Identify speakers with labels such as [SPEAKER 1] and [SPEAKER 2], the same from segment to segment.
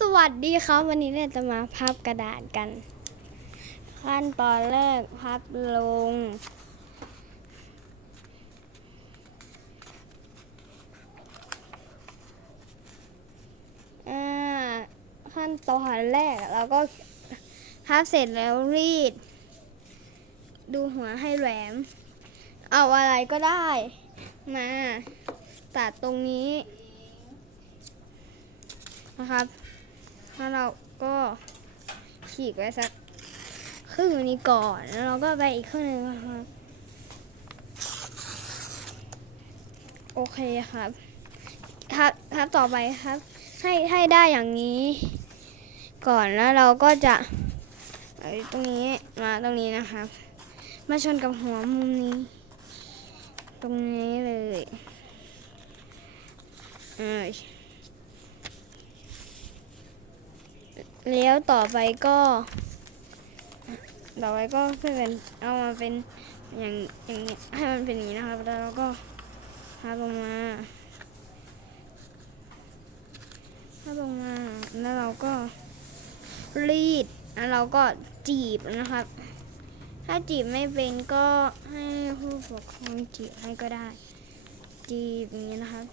[SPEAKER 1] สวัสดีครับ วันนี้เราจะมาพับกระดาษกัน ขั้นตอนแรกพับลง ขั้นตอนแรกเราก็พับเสร็จแล้วรีด ดูหัวให้แหลม เอาอะไรก็ได้ มาตัดตรงนี้นะครับ แล้วเราก็ฉีกไว้สักครึ่งนี้ก่อน แล้วเราก็ไปอีกครึ่งหนึงนะครับโอเคครับ ครับ ครับต่อไปครับ ให้ให้ได้อย่างนี้ ก่อนแล้วเราก็จะตรงนี้มาตรงนี้นะครับ มาชนกับหัวมุมนี้ ตรงนี้เลย เออ แล้วต่อไปก็ต่อไปก็เป็นเอามาเป็นอย่างอย่างนี้ให้มันเป็นอย่างนี้นะครับ แล้วเราก็พับลงมาพับลงมาแล้วเราก็รีดแล้วเราก็จีบนะครับ ถ้าจีบไม่เป็นก็ให้ผู้ปกครองจีบให้ก็ได้ จีบอย่างนี้นะครับ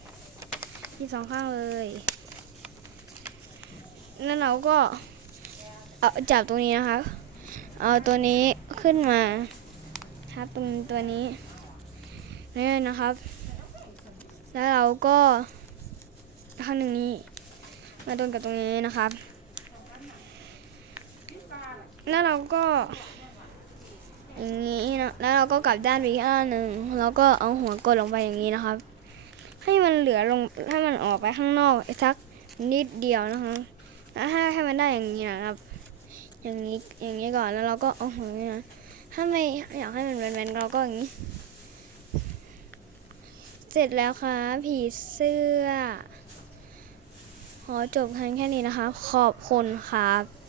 [SPEAKER 1] ที่สองข้างเลย แล้วเราก็เอาจับตรงนี้นะคะ เอาตัวนี้ขึ้นมาครับตรงตัวนี้นี่นะครับ แล้วเราก็ข้างหนึ่งนี้ มาโดนกับตรงนี้นะครับ แล้วเราก็อย่างนี้นะ แล้วเราก็กลับด้านไปอีกด้านหนึ่งแล้วก็เอาหัวกดลงไปอย่างนี้นะครับ ให้มันเหลือลงให้มันออกไปข้างนอกสักนิดเดียวนะคะ ให้ให้มันได้อย่างนี้นะครับ อย่างนี้อย่างนี้ก่อนแล้วเราก็เอาหัวนี่นะถ้าไม่อยากให้มันแบนๆเราก็อย่างนี้ เสร็จแล้วค่ะผีเสื้อขอจบแค่นี้นะคะ ขอบคุณครับ